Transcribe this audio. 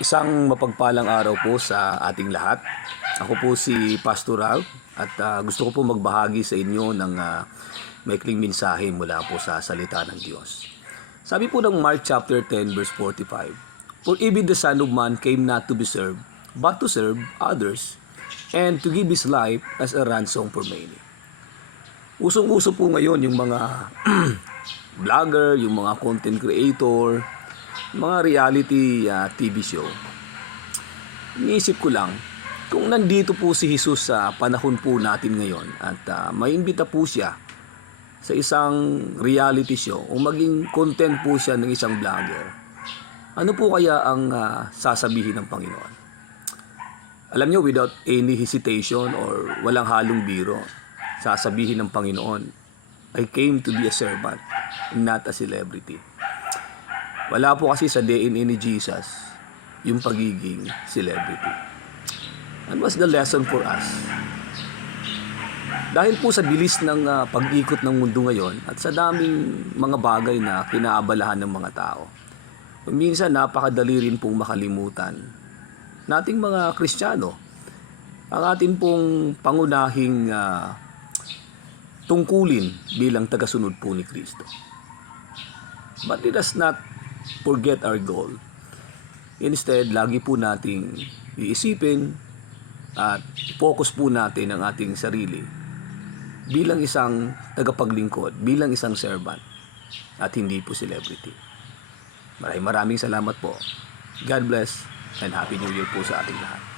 Isang mapagpalang araw po sa ating lahat. Ako po si Pastor Ralph at gusto ko po magbahagi sa inyo ng maikling mensahe mula po sa salita ng Diyos. Sabi po ng Mark chapter 10 verse 45, "For even the Son of Man came not to be served, but to serve others, and to give His life as a ransom for many." Usong-uso po ngayon yung mga vlogger, yung mga content creator, mga reality TV show. Iniisip ko lang, kung nandito po si Jesus sa panahon po natin ngayon at maimbita po siya sa isang reality show o maging content po siya ng isang vlogger, ano po kaya ang sasabihin ng Panginoon? Alam nyo, without any hesitation or walang halong biro, sasabihin ng Panginoon, "I came to be a servant, not a celebrity." Wala po kasi sa DNA ni Jesus yung pagiging celebrity. And what's the lesson for us? Dahil po sa bilis ng pag-ikot ng mundo ngayon at sa daming mga bagay na kinaabalahan ng mga tao, minsan napakadali rin pong makalimutan nating mga Kristiyano ang ating pong pangunahing tungkulin bilang tagasunod po ni Kristo. But let us not forget our goal. Instead, lagi po nating iisipin at focus po natin ang ating sarili bilang isang tagapaglingkod, bilang isang servant, at hindi po celebrity. Maraming salamat po. God bless and Happy New Year po sa ating lahat.